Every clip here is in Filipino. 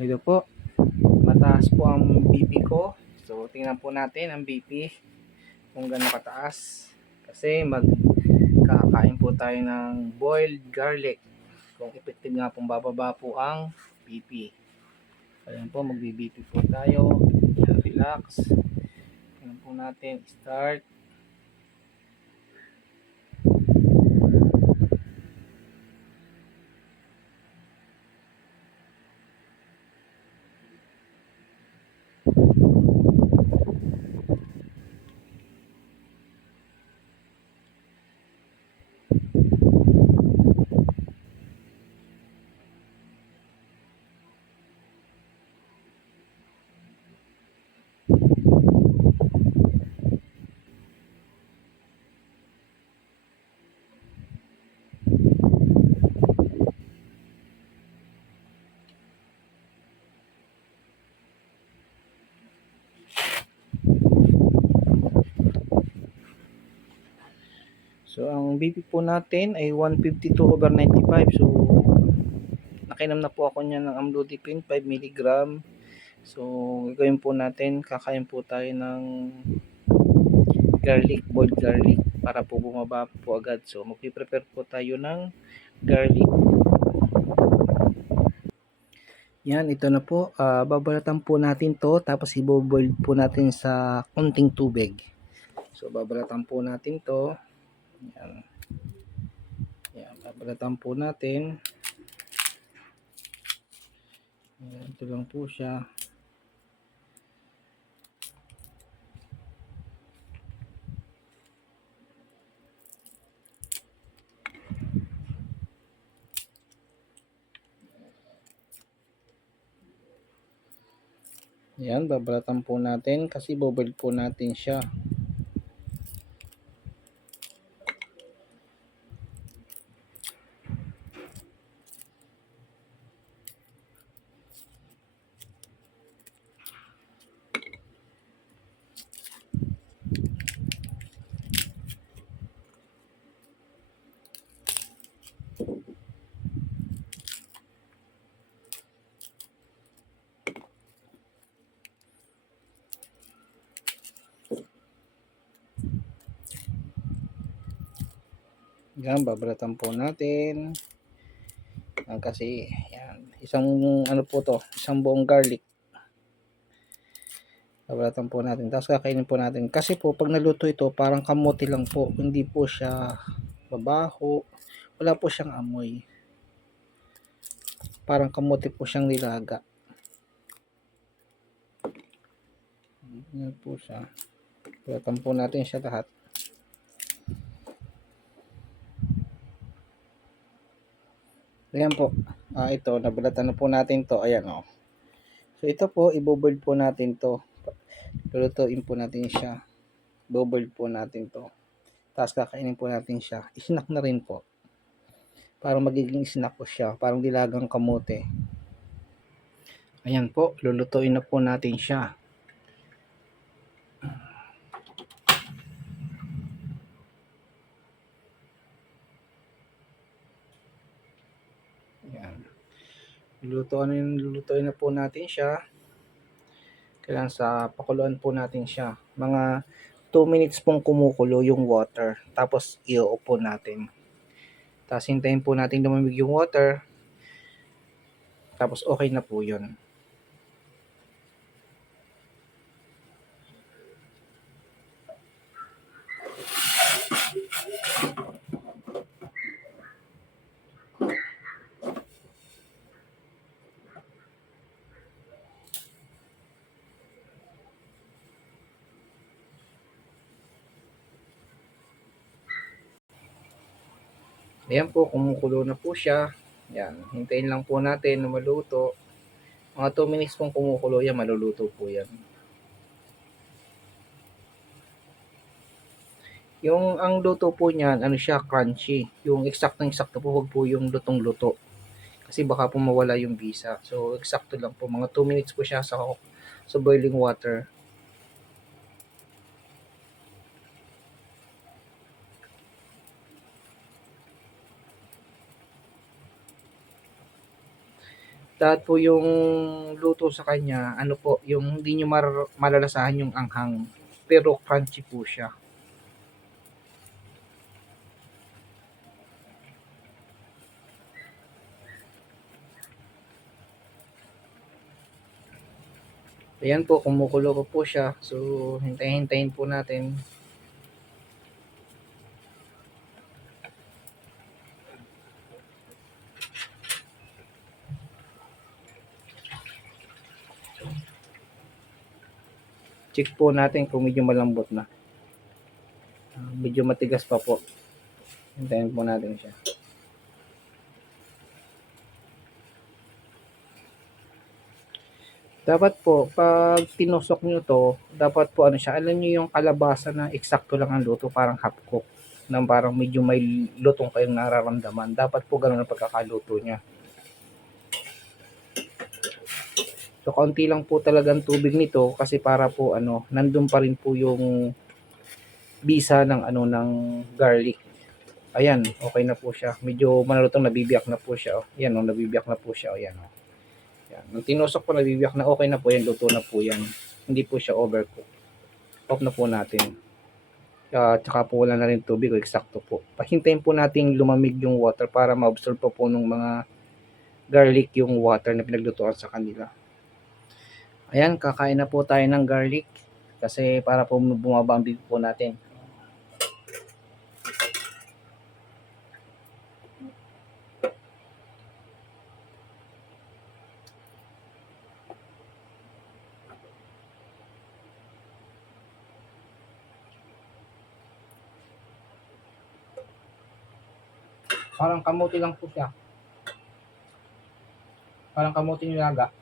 ito po, mataas po ang BP ko. So tingnan po natin ang BP kung gaano kataas. Kasi magkakain po tayo ng boiled garlic. Kung effective nga pong bababa po ang BP. Ayan po, magbi-BP po tayo. Ayan, relax. Tingnan po natin, start. So ang BP po natin ay 152/95. So nakinom na po ako niyan ng amlodipine 5 mg. So gagawin po natin, kakain po tayo ng garlic, boiled garlic para po bumaba po agad. So magpi-prepare po tayo ng garlic. Yan, ito na po. Babalatan po natin to, tapos i-boil po natin sa konting tubig. So babalatan po natin to. Yan. Yan, babalatan po natin. Yan, ito lang po siya. Yan, babalatan po natin kasi boboil po natin siya. Yan, babalatan po natin. Yan, kasi yan, isang ano po to, isang buong garlic. Babalatan po natin. Tapos kakainin po natin. Kasi po pag naluto ito, parang kamote lang po. Hindi po siya mabaho. Wala po siyang amoy. Parang kamote po siyang nilaga. Yan po siya. Babalatan po natin siya lahat. Ayan po. Ito, nabalatan na po natin to. Ayan o. So ito po, i-boil po natin to. Lulutuin po natin siya. Boil po natin to. Tapos kakainin po natin siya. Snack na rin po. Parang magiging snack po siya. Parang dilagang kamote. Ayan po, lulutuin na po natin siya. Ayan. Lulutuin na po natin siya. Kailangan sa pakuluan po natin siya. Mga 2 minutes pong kumukulo yung water. Tapos i-off po natin. Tapos hintayin po natin lumamig yung water. Tapos okay na po yun. Ayan po, kumukulo na po siya. Yan, hintayin lang po natin na maluto. Mga 2 minutes pong kumukulo yan, maluluto po yan. Yung ang luto po niyan, ano siya, crunchy. Yung eksaktong-eksakto po, huwag po yung lutong-luto. Kasi baka po mawala yung bisa. So, eksakto lang po. Mga 2 minutes po siya sa boiling water. Dapat po yung luto sa kanya, ano po, yung hindi nyo malalasahan yung anghang. Pero crunchy po siya. Ayan po, kumukulo ko po siya. So, hintayin po natin. Check po natin kung medyo malambot na. Medyo matigas pa po. Hintayin po natin siya. Dapat po, pag tinusok nyo to, dapat po ano siya, alam nyo yung kalabasa na eksakto lang ang luto, parang half cook, na parang medyo may lutong kayong nararamdaman. Dapat po ganun ang pagkakaluto niya. So, kaunti lang po talagang tubig nito kasi para po ano, nandun pa rin po yung bisa ng ano ng garlic. Ayan, okay na po siya. Medyo malutong, nabibiyak na po siya. Oh. Yan, oh, nabibiyak na po siya. Oh, yan, oh. Yan. Nung tinusok po, nabibiyak na, okay na po yan. Luto na po yan. Hindi po siya overcook. Off na po natin. Tsaka po wala na rin tubig. Eksakto po. Pahintayin po natin lumamig yung water para ma-absorb po ng mga garlic yung water na pinaglutuan sa kanila. Ayan, kakain na po tayo ng garlic kasi para po bumaba ang bibig po natin. Parang kamuti lang po siya. Parang kamuti nilaga.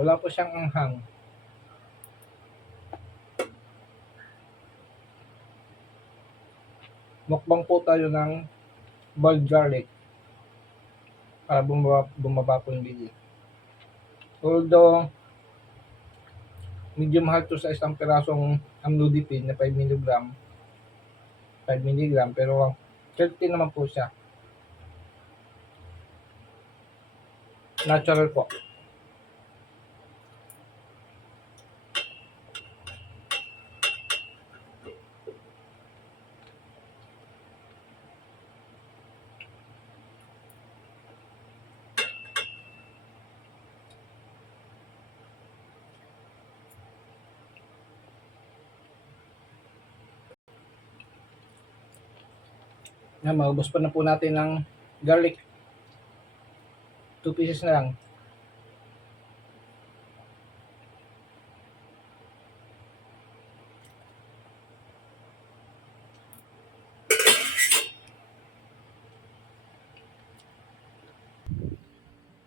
Wala po siyang anghang. Mukbang po tayo ng boiled garlic para bumaba po yung bili. Although, medyo mahal to sa isang pirasong amlodipine na 5 mg. 5 mg pero healthy naman po siya. Natural po. Yan, maubos pa na po natin ng garlic. 2 pieces na lang.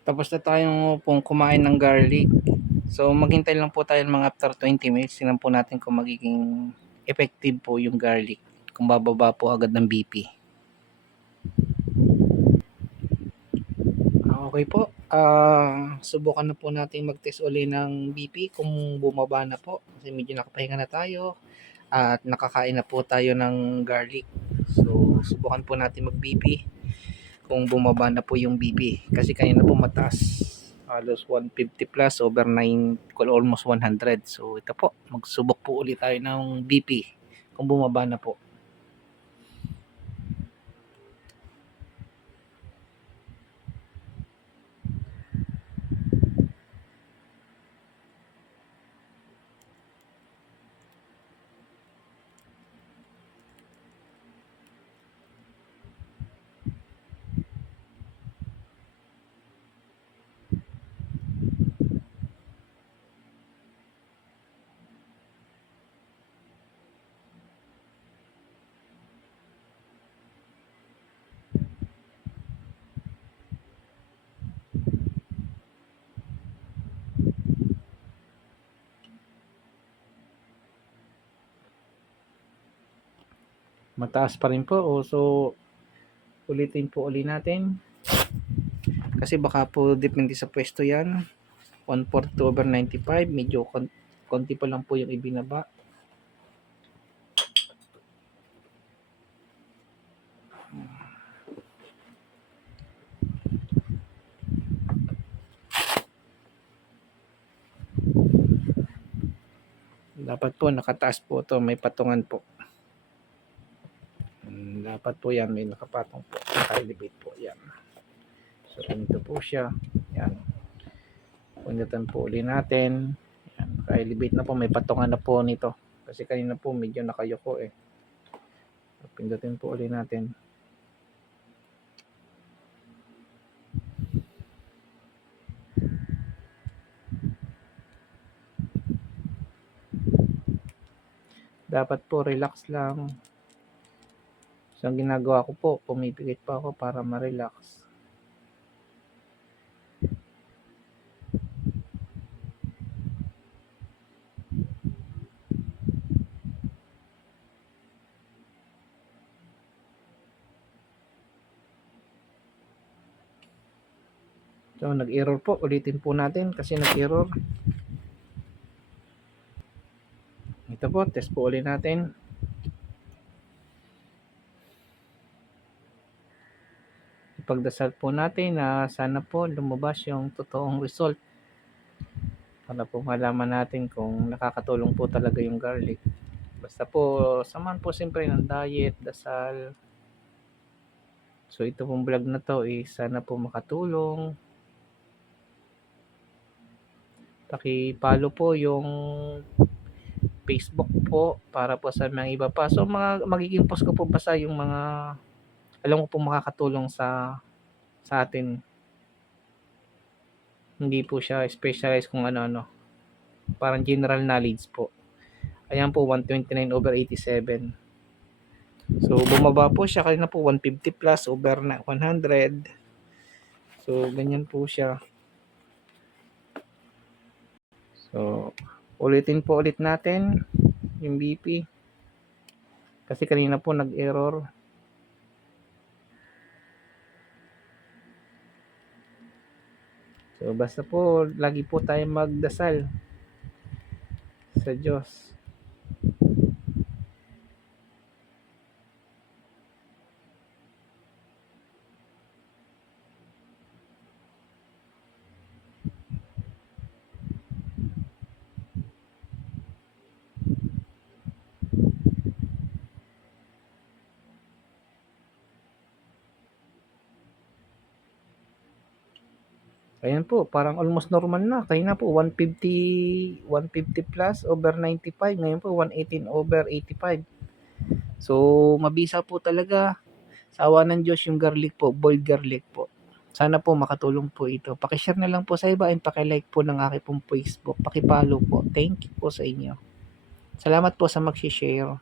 Tapos na tayong pong kumain ng garlic. So, maghintay lang po tayo ng mga after 20 minutes. Tingnan po natin kung magiging effective po yung garlic. Kung bababa po agad ng BP. Okay po. Subukan na po natin mag-test uli ng BP kung bumaba na po. Kasi medyo nakapahinga na tayo. At nakakain na po tayo ng garlic. So, subukan po natin mag-BP kung bumaba na po yung BP. Kasi kanina po mataas. Halos 150 plus over 9, almost 100. So, ito po. Magsubok po ulit tayo ng BP kung bumaba na po. mataas pa rin po. So, ulitin po uli natin. Kasi baka po depende sa pwesto yan. 142/95. Medyo konti pa lang po yung ibinaba. Dapat po nakataas po to, may patungan po. Dapat po yan, may nakapatong po, naka-elevate po yan. So ganito po siya. Yan. Pundutan po uli natin. Yan, naka-elevate na po, may patungan na po nito. Kasi kanina po medyo nakayoko eh. So, pindutin po uli natin. Dapat po relax lang. So ang ginagawa ko po, pumipikit pa ako para ma-relax. So nag-error po, ulitin po natin kasi nag-error. Ito po, test po ulit natin. Ipagdasal po natin na sana po lumabas yung totoong result. Para po malaman natin kung nakakatulong po talaga yung garlic. Basta po, samahan po siyempre ng diet, dasal. So ito pong vlog na to sana po makatulong. Paki-follow po yung Facebook po para po sa mga iba pa. So magiging post ko po basta yung mga alam ko po makakatulong sa atin. Hindi po siya specialized kung ano-ano. Parang general knowledge po. Ayan po 129/87. So bumaba po siya kanina po 150 plus over na 100. So ganyan po siya. So ulitin po ulit natin yung BP. Kasi kanina po nag-error. So basta po lagi po tayo magdasal sa Diyos. Ayan po, parang almost normal na. Kanina po 150 plus over 95. Ngayon po 118/85. So mabisa po talaga. Sa awa ng Diyos yung garlic po, boiled garlic po. Sana po makatulong po ito. Paki-share na lang po sa iba and paki-like po ng aking pong Facebook. Paki-follow po. Thank you po sa inyo. Salamat po sa mag-share.